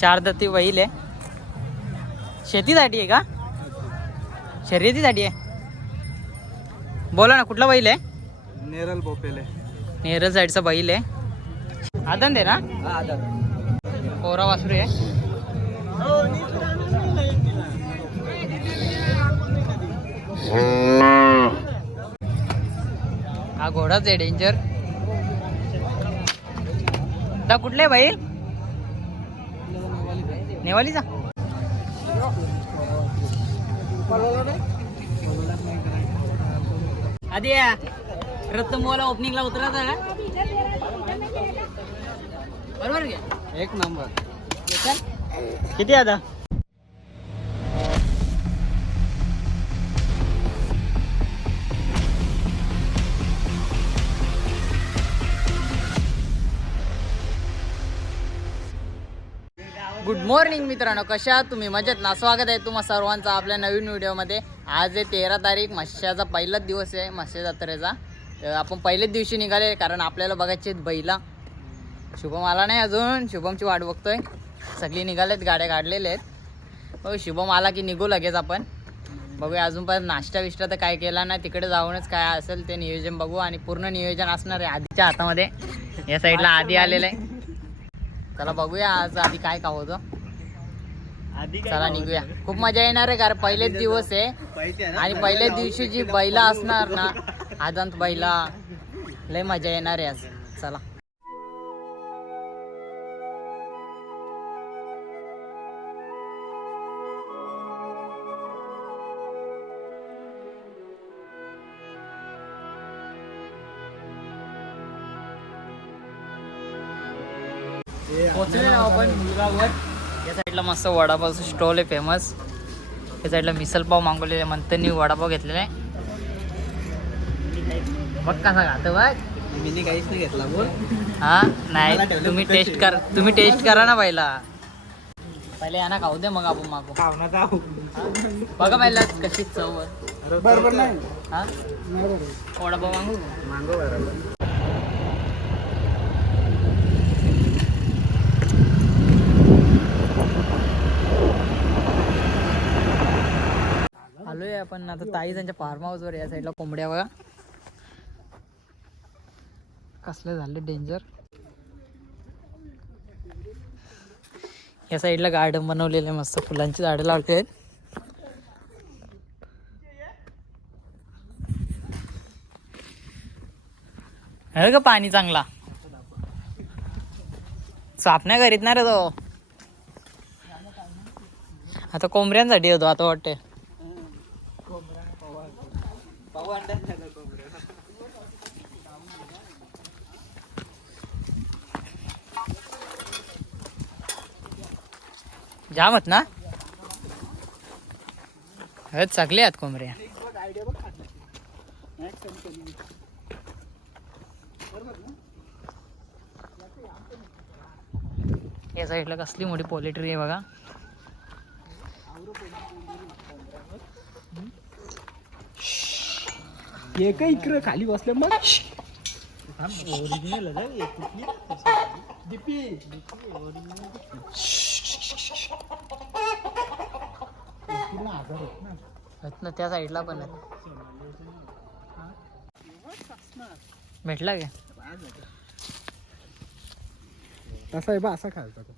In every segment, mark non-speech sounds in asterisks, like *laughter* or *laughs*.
चार दत्ती बैल आहे. शेतीसाठी आहे का? शर्यतीसाठी आहे. बोला ना कुठला बैल आहे? नेरल बोपेले. नेरळ साईडचा बैल आहे. आदन दे ना? कोरा वासरू आहे. हा घोडाच आहे डेंजर दा कुठले बैल? नेवालीचा आधी या. रत्नमोला ओपनिंगला उतरायचा का बरोबर एक नंबर. किती आता? गुड मॉर्निंग मित्रांनो कशा आहात तुम्ही? मजेत ना? स्वागत आहे तुम्हा सर्वांचं आपल्या नवीन व्हिडिओमध्ये. आज आहे तेरा तारीख मत्स्याचा पहिलाच दिवस आहे मत्स्य जत्रेचा. तर आपण पहिल्याच दिवशी निघाले कारण आपल्याला बघायचे बैला. शुभम आला नाही अजून शुभमची वाट बघतोय. सगळी निघालेत गाड्या काढलेल्या आहेत. हो शुभम आला की निघू लगेच आपण. बघूया अजून पण नाश्ता विष्टा तर काय केला नाही तिकडे जाऊनच काय असेल ते नियोजन बघू. आणि पूर्ण नियोजन असणार आहे आधीच्या हातामध्ये. या साईडला आधी आलेलं आहे. चला बघूया आज आधी काय खाव होतं. चला निघूया. खूप मजा येणार आहे कारण पहिलेच दिवस आहे. आणि पहिल्याच दिवशी जी बैला असणार ना आदंत बैला लय मजा येणार आहे आज. चला. पोचलेलो आपण मुलगावर. या साईडला मस्त वडापावचं स्टॉल आहे फेमस या साईडला मिसल पाव मागवलेले मंथनी वडापाव घेतलेला. आहे बघ कसा खातो बघ. मी काहीच नाही घेतला बोल. हा? नाही तुम्ही टेस्ट कर तुम्ही टेस्ट करा ना पहिला. पहिले यांना खाऊ दे मग आपण मागू. खावना जाऊ बघा पहिला कशी चव आहे. बरोबर नाही. हा? वडापाव मागू. मांगो बरोबर आपण आता ताई त्यांच्या फार्म हाऊस वर या साईडला कोंबड्या बघा. कसले झाले डेंजर या साईडला गार्डन बनवलेलं आहे मस्त. फुलांची झाडं लावते आहेत अरे का पाणी चांगला. साप नाही करीत ना रे तो. आता कोंबड्यांसाठी होतो आता वाटते जामत ना? हे चांगले आहेत कोंबड्या. या साईडला कसली मोठी पोल्ट्री आहे बघा. हे काय इकडे खाली बसले मग आहेत ना त्या साईडला पण आहेत. भेटला का? तसा आहे बा असा खायचा तो.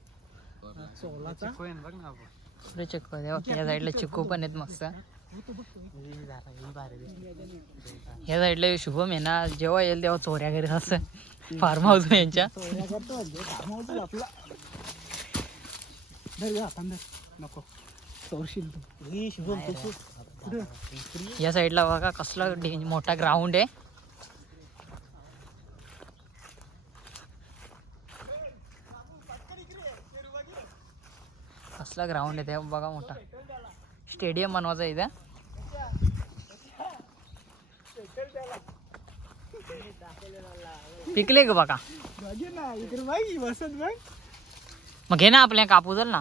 सोलाचा पुढे चिक्कू आहे. तेव्हा या साईडला चिक्कू पण आहेत मस्त. या साईडला शुभम आहे ना जेव्हा येईल तेव्हा चोऱ्या करीत असं. फार्म हाऊस यांच्या. नको या साईडला बघा कसला डेंज मोठा ग्राउंड आहे. कसला ग्राउंड आहे ते बघा मोठा. स्टेडियम बनवायचा इथं पिकले ग बघा मग घे ना आपल्या कापू जल ना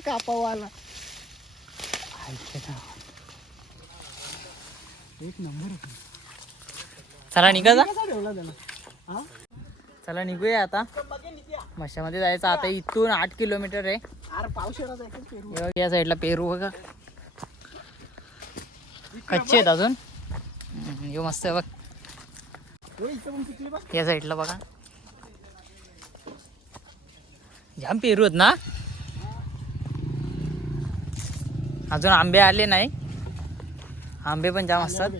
कापावाला एक नंबर चला निघा जा चला निघूया आता मशामध्ये जायचं आता इथून आठ किलोमीटर आहे या साईडला पेरू बघा. कच्चे आहेत अजून. हे मस्त आहे बघ. या साईडला बघा. जाम पेरू आहेत ना? अजून आंबे आले नाही. आंबे पण जाम असतात.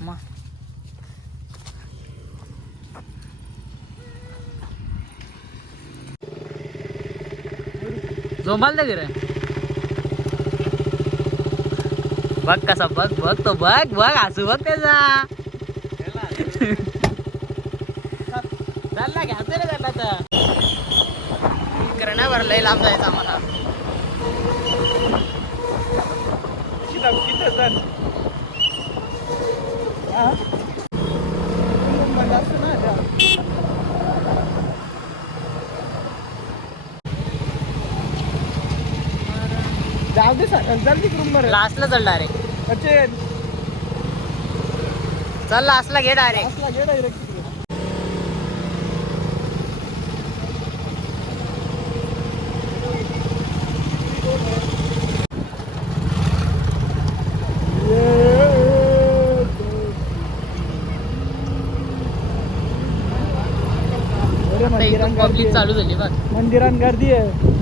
मग. झोंबाल दे रे बघ कसा बघ बघ तो बघ बघ असू बघ त्याचा. चालला घ्यायचं रे त्याला तर. करण्यावर लय लांब जायचं आम्हाला. दे जल्दी करून बरं. लास्टला चल डायरेक्ट चल लास्टला घे डायरेक्ट आता इथून पब्लिक चालू झाली बघ. मंदिरात गर्दी आहे.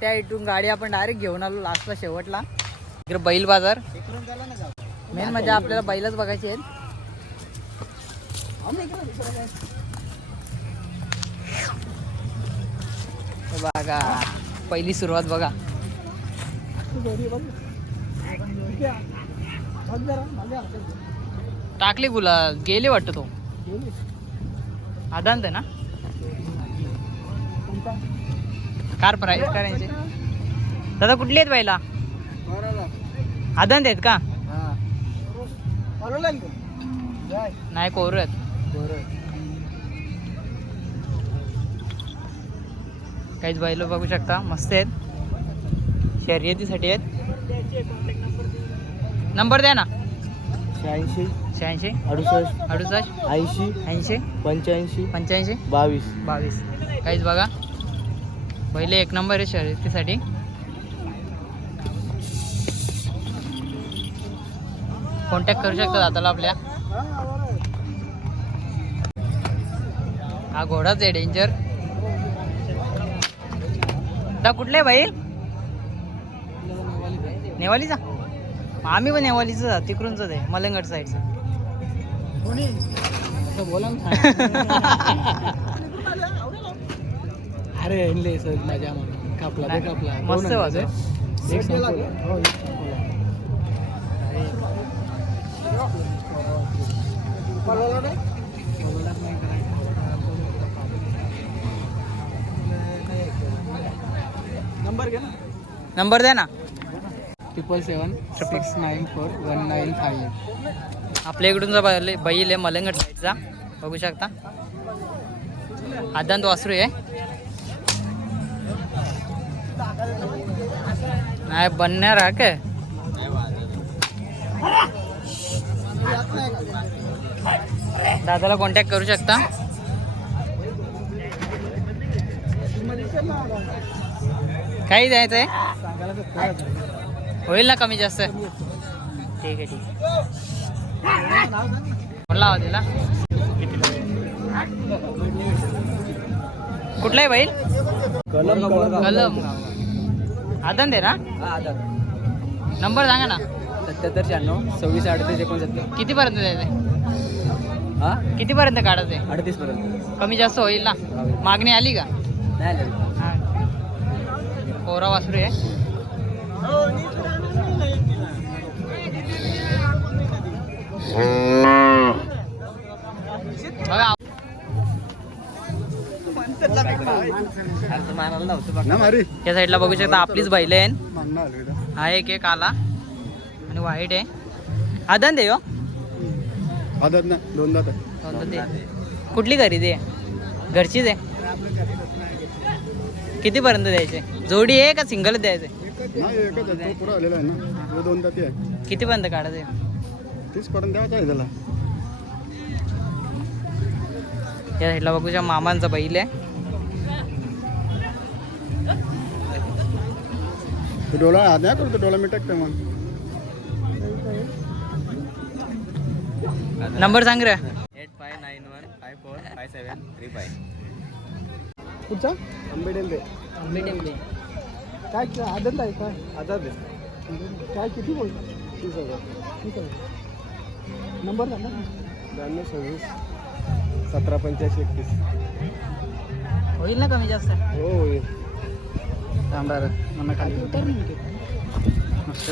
त्या इथून गाडी आपण डायरेक्ट घेऊन आलो लास्टला शेवटला. इकडे बैल बाजार. मेन म्हणजे आपल्याला बैलच बघायचे आहेत. बघा पहिली सुरुवात बघा. टाकले गुला गेले वाटतं तो. आदांत आहे ना. कार प्राईस करायचे. दादा कुठले आहेत बैला? आदंत आहेत का? नाही कोर आहेत. काहीच बैल बघू शकता. मस्त आहेत. शर्यतीसाठी आहेत. नंबर द्या ना. शहाऐंशी शहाऐंशी. अडुसष्ट अडुसष्ट. ऐंशी ऐंशी. पंच्याऐंशी पंच्याऐंशी. बावीस. बावीस. काहीच बघा. पहिले एक नंबर आहे शर्यतीसाठी. कॉन्टॅक्ट करू शकता दादाला आपल्या. हा घोडाच आहे डेंजर दा कुठले बैल नेवालीचा? आम्ही पण नेवालीच तिकडूनच आहे मलंगड साईडचं बोला *laughs* *laughs* अरे आणले सर माझ्या म्हणून कापला ते कापला मस्त दोन वाजव. आणले. एक संपवला. हो, एक संपवला. पलवलाच नाही करायचं. नंबर घे ना नंबर द्या ना triple seven six nine four one nine five आपल्या इकडून जो बैल बैल आहे मलंगड साईडचा बघू शकता आदांत वासरू आहे नाही बनणार हा काय? दादाला कॉन्टॅक्ट करू शकता? काही जायचं आहे? होईल ना कमी जास्त? ठीक आहे ठीक आहे. फोन लावा तिला कुठला आहे बैल? कलम. कलम. आदन दे ना नंबर सांगा ना. सत्याहत्तर शहाण्णव सव्वीस अडतीस एकोणसत्तर. कितीपर्यंत द्यायचं हा? कितीपर्यंत काढायचं आहे अडतीस पर्यंत कमी जास्त होईल ना? मागणी आली का? नाही आलं. हा. कोरा वासरू आहे. या साईडला बघू शकता आपलीच बैल आहे. आलो. हा एक आहे काला आणि व्हाईट आहे. आदन दे हो. ना दोन ते कुठली खरेदी आहे? घरचीच आहे? कितीपर्यंत द्यायचे? जोडी आहे का सिंगलच द्यायचे? नाही एकच आहे. तो पुरा आलेला आहे ना. तो दोन दाती आहे. कितीपर्यंत काढायचे? तीस पर्यंत द्यायचं त्याला. या साईडला बघू शकता मामांचा बैल आहे. तो डोला हात नाही करतो डोला मी टाकतो मग. नंबर सांग रे. Eight five nine one five four five seven three five. कुठचा? आंबेडेल काय काय आदत आहे काय? आदत काय किती बोल? तीस हजार. ठीक आहे नंबर सांगा ब्याण्णव सव्वीस सतरा पंच्याऐंशी एकतीस. होईल ना कमी जास्त? हो होईल. थांबा रे मला खाली उतर मस्त.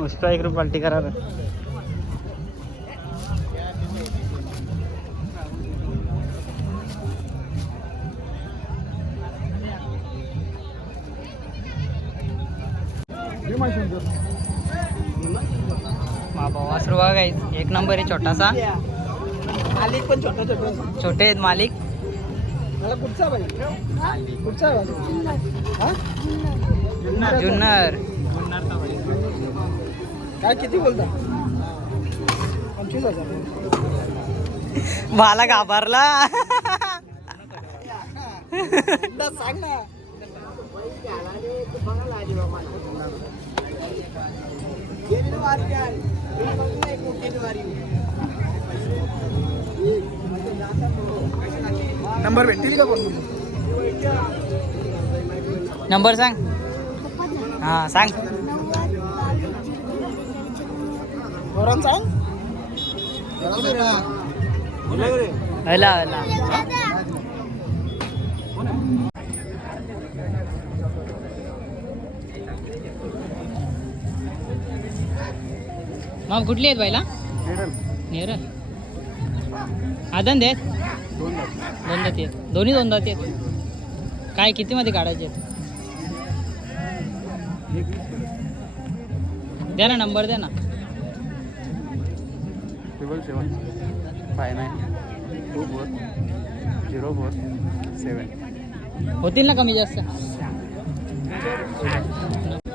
मस्त एक रुपये पार्टी करा रे बाबा वासरू बघा guys. एक नंबर आहे छोटासा. मालिक पण छोटा छोटा. छोटे आहेत मालिक. मला कुठचा पाहिजे कुठचा हा? जुन्नर. काय किती बोलता? पंचवीस हजार. मला घाबरला. सांग ना. नंबर भेटतील का पण नंबर सांग हा सांग वरून सांग हला हला मग कुठली आहेत बाईला नेर आदन देत दोन दाती आहेत. दोन्ही दोन दाती आहेत. काय कितीमध्ये काढायचे आहेत? द्या ना नंबर द्या ना. Triple seven five nine two four zero four seven होतील ना कमी जास्त?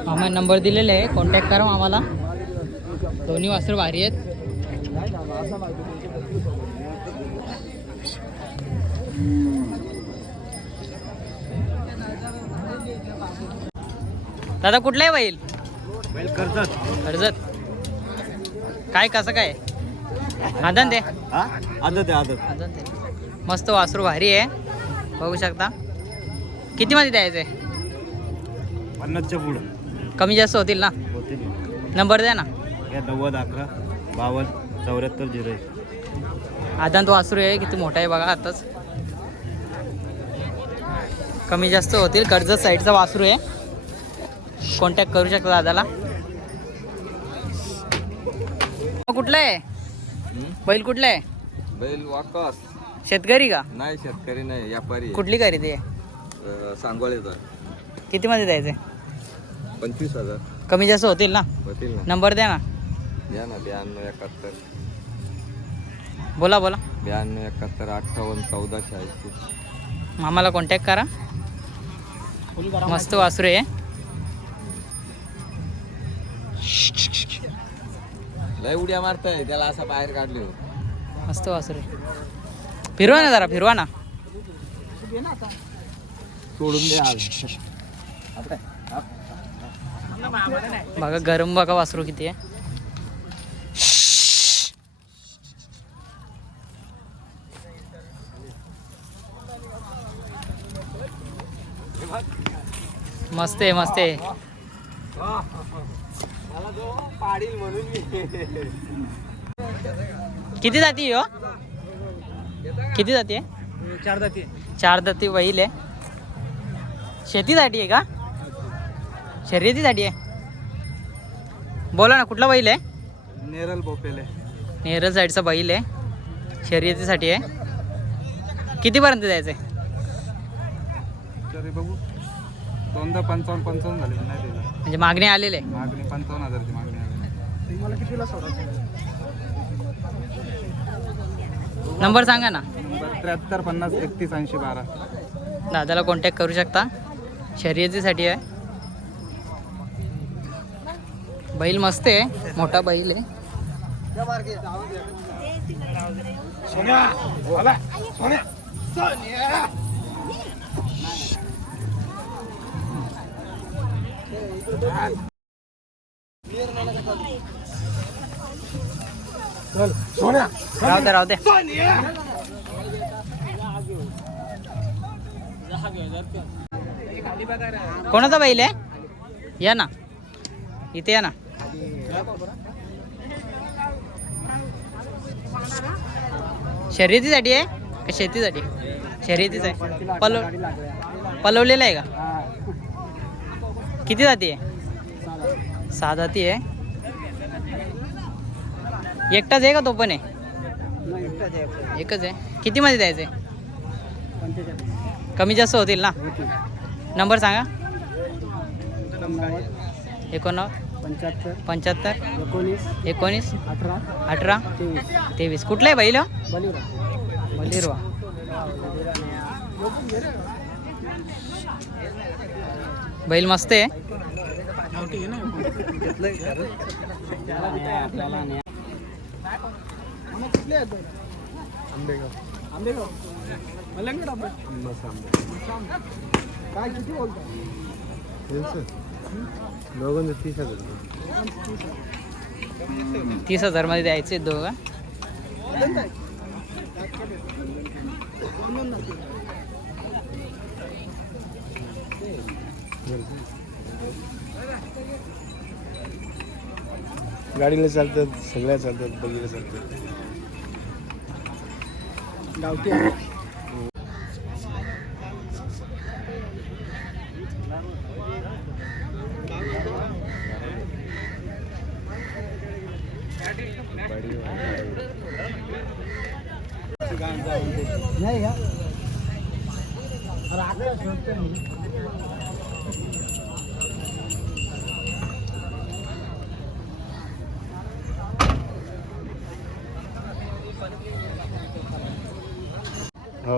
आम्हाला नंबर दिलेले आहे. कॉन्टॅक्ट करा आम्हाला. दोन्ही वासर भारी आहेत. दादा कुठला आहे बैल? बैल कर्जत. कर्जत. काय कसं काय? आदन दे. हा? आदत आहे आदत आदन दे. मस्त वासरू भारी आहे. बघू शकता. कितीमध्ये द्यायचं आहे पन्नासच्या पुढं. कमी जास्त होतील ना? होतील. नंबर द्या ना. या नव्वद अकरा बावन्न चौऱ्याहत्तर झिरो एक. आदांत वासरू आहे किती मोठा आहे बघा आताच. कमी जास्त होतील. कर्जत साईडचा वासरू आहे. कॉन्टॅक्ट करू शकता दादाला. कुठला आहे? बैल कुठला आहे? बैल वाकास. शेतकरी का? नाही शेतकरी नाही व्यापारी. कुठली खरेदी आहे? अं, सांगोळेचा. कितीमध्ये द्यायचं? पंचवीस हजार. कमी जास्त होतील ना? होतील ना. नंबर द्या ना. द्या ना ब्याण्णव एकाहत्तर. बोला बोला. ब्याण्णव एकाहत्तर अठ्ठावन्न चौदा शहाऐंशी आम्हाला कॉन्टॅक्ट करा. मस्त वासरू आहे. लय उड्या मारताय त्याला असं बाहेर काढले मस्त वासरू. फिरवा ना जरा फिरवा ना. सोडून द्या आज. बघा गरम बघा वासरू किती आहे. मस्त आहे मस्त आहे. किती जाती हो? किती जाती आहे? चार जाती. चार दाती बैल आहे. शेतीसाठी आहे का? शर्यतीसाठी आहे? बोला ना कुठला बैल आहे? नेरल बोपेले. नेरळ साईडचा बैल आहे. शर्यतीसाठी आहे. कितीपर्यंत द्यायचं आहे बघू. दोनदा पंचावन्न पंचावन्न झाले म्हणजे मागणी आलेले आहे. मागणी पंचावन्न हजारची मागणी. मला कितीला सोडायचं? नंबर सांगा ना. त्र्याहत्तर पन्नास एकतीस ऐंशी बारा. दादाला कॉन्टॅक्ट करू शकता. शर्यतीसाठी आहे. बैल मस्त आहे. मोठा बैल आहे. राहू दे राहू दे. कोणाचा बैल आहे? या ना. इथे या ना. शर्यतीसाठी आहे का शेतीसाठी? शर्यतीच आहे. पलव पलवलेला आहे का? किती जाती आहे? सहा जाती आहे. एकटाच आहे का तो पण आहे? एकच आहे. कितीमध्ये द्यायचं आहे कमी जास्त होतील ना? नंबर सांगा. एकोणनव्वद. पंच्याहत्तर. पंच्याहत्तर. एकोणीस. एकोणीस. अठरा. अठरा. तेवीस. तेवीस. कुठलं आहे बैल? बलिरा बलिरवा. बैल मस्त आहे. *laughs* आंबेगाव आंबेगाव मलंगड आंबे काय किती बोलतो तीस हजार तीस हजारमध्ये द्यायचे दोघं. गाडीला चालतात सगळ्या चालतात बगीला चालतात. गावठी. नाही का अरे आपल्याला शोधतोय मी. हो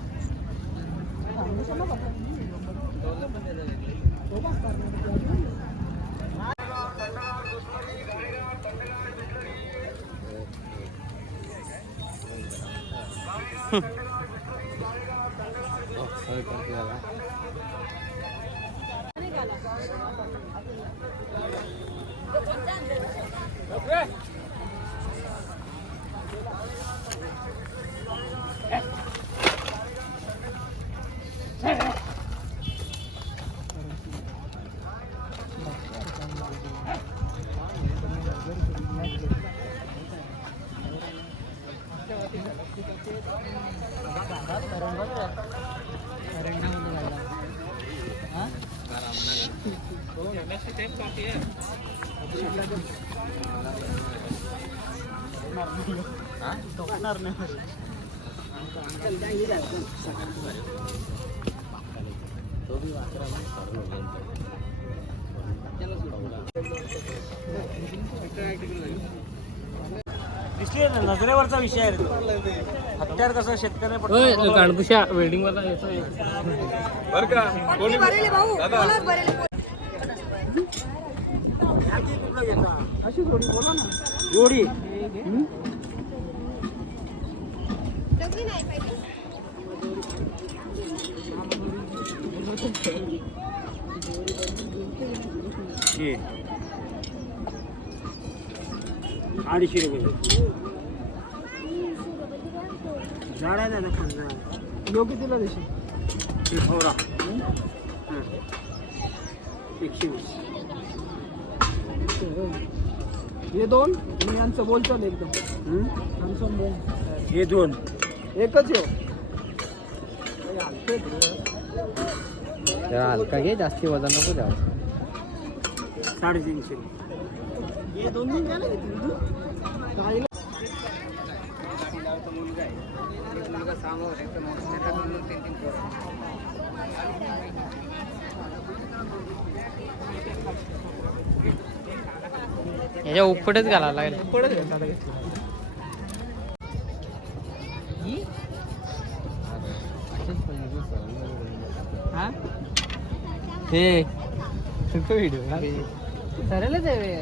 रे *laughs* नजरेवरचा विषय आहे हत्यार कसं शेतकऱ्या वेल्डिंग वाला अशी जोडी बोला ना जोडी. अडीचशे रुपये. झाड आहे ना खांदा. योग्य तिला एकशे वीस. हे दोन आणि यांचं बोलचाल एकदम. हे? दोन. एकच हलका घे जास्ती वजन नको द्यावं साडेतीनशे. याच्या उपटच घालायला लागेल. हा? हे. व्हिडिओ सरळच आहे.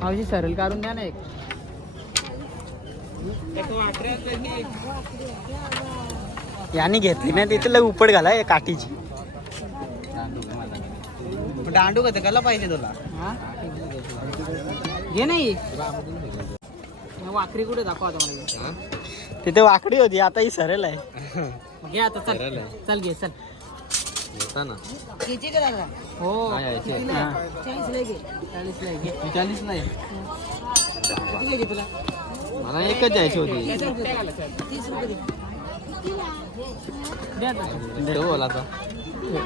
मावशी सरळ काढून द्या ना एक. याने घेतली ना तिथे उपट घाला या काठीची. दांडू का त्याला पाहिजे तुला. घे नाही. वाकरी कुठे दाखव आता मला. तिथे वाकडी होती आता ही सरळ आहे. घे आता चल. चल घे चल. हो. हा. चाळीस घे. चाळीस नाही. मला एकच जायची होती.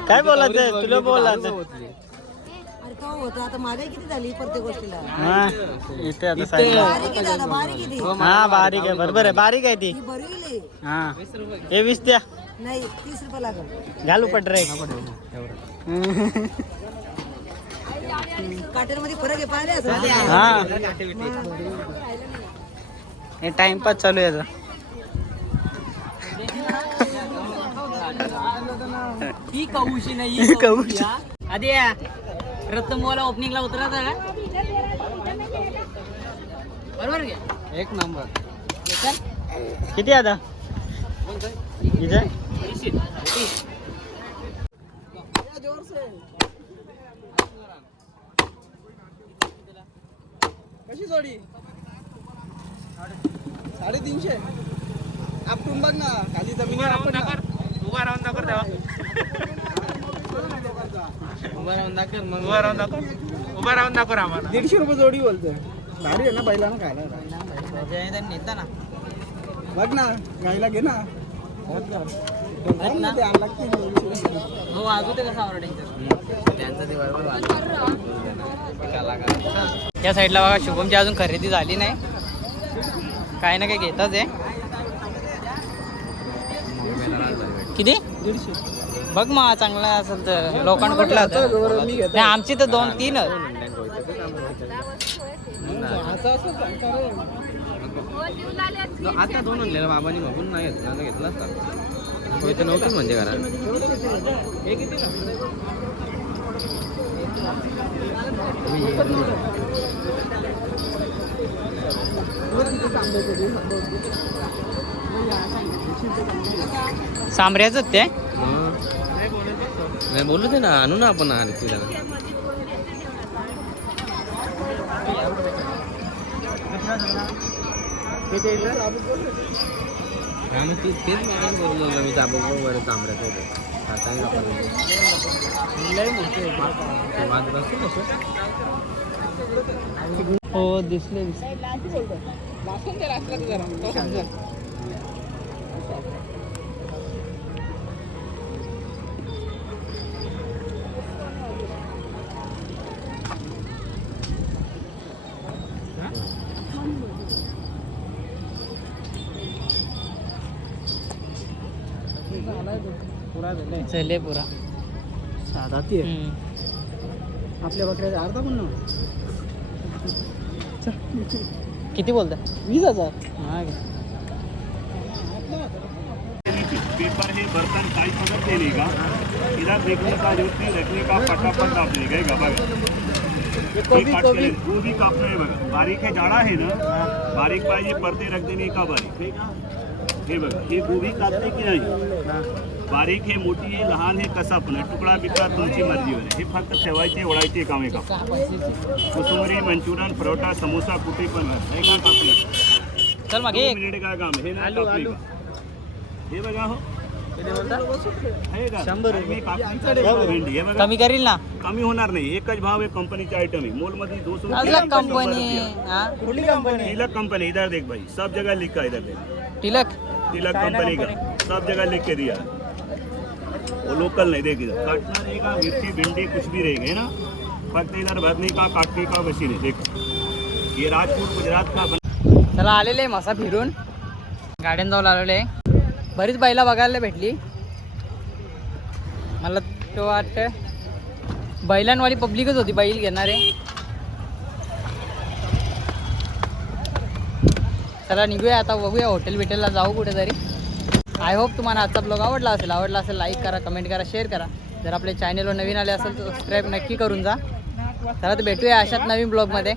काय बोलायचं? तुला बोलायचं. अरे का होतं? आता महागाई किती झाली प्रत्येक गोष्टीला? हा इथे आता साईडला बारीक आहे हा बरोबर आहे. बारीक आहे ती. ही हा. हे. वीस द्या. नाही तीस रुपये लागल. घालू पट रे. काटेरमध्ये फरक आहे पाहिले असं? हा. हे टाइमपास चालू आहे आता. ही कौशी नाही ही कौशी आधी रत्नमोला ओपनिंगला उतरायचा का बरोबर घ्या एक नंबर. किती आता? इथे? कशी जोडी? साडेतीनशे. आपटून बघ ना. खाली जमिनीवर आपण उभा राहून दाखव उभा राहून दाखव मग. उभा राहून दाखव उभा राहून दाखव आम्हाला. दीडशे रुपये जोडी बोलतोय. भारी आहे ना बैलानं खायला. नेता ना बघ ना गायला घे ना? ते. हो वाजू ते कसा आवडायचं या साईडला बघा शुभमची अजून खरेदी झाली नाही. काही ना काही घेताच आहे किती? दीडशे बघ मग चांगला असेल तर. लोकांना कुठला होता आमची तर दोन तीन. आता दोन आणलेलं बाबांनी बघून नाही घेतला आता घेतला असता. नव्हतं म्हणजे घरात. सांबऱ्याच ते. नाही बोलू दे ना आणू ना आपण आणखी त्याला आम्ही ते तेच मी बोललो तांबड्याचं होतं. आता आपण वाद बसेल असं हो दिसले चले पुरा. साधा ते. आपल्या बकऱ्याचा अर्धा पण ना किती बोलता वीस हज़ार. हा का? पेपर है बर्तन टाइट पकड़ देने का इधर देखने का ज़रूरत नहीं रखने का फटाफट आप ले गए बघा कोबी कोबी कोबी कापणं आहे बघा बारीक हे जाडा आहे ना? बारीक पाहिजे परते रख देणे का बारीक हे? हे बघा हे गोबी कापते की नाही? बारीक हे मोठी आहे लहान हे कसा पण आहे. तुकडा बिकडा तुमची मर्जीवर आहे हे फक्त ठेवायचे ओढायचे काम आहे का? कुसुमरी मंचुरियन परोठा समोसा कुठे पण. हे का कापलं? चल मग एक. मिनिट काय काम? हे नाही कापले का? हे बघा हो. का? का कमी करील ना? कमी होणार नाही. एकच भाव आहे कंपनीचे आइटम आहे. मोलमध्ये कंपनी हा? तिलक कंपनी इधर देख भाई. सब जगह लिखा है इधर देख? तिलक? तिलक कंपनी का. सब जगह लिख के दिया. वो लोकल नहीं देख काटना रहेगा मिर्ची भिंडी कुछ भी रहेगा है ना? फक्त इधर भरने का काटने का मशीन है देखो। ये राजपूत गुजरात का बना चला आलेले आहे मसा फिरून. गाड्यान जाऊन आलेले. आहे बरीच बैला बघायला भेटली. मला तो वाटतं बैलांवाली पब्लिकच होती बैल घेणारे. चला निघूया आता बघूया हॉटेल बिटेलला जाऊ कुठेतरी. आय होप तुम्हाला आजचा ब्लॉग आवडला असेल. आवडला असेल लाईक करा कमेंट करा शेअर करा. जर आपल्या चॅनलवर नवीन आले असेल तर सबस्क्राईब नक्की करून जा. तर भेटूया अशाच नवीन ब्लॉगमध्ये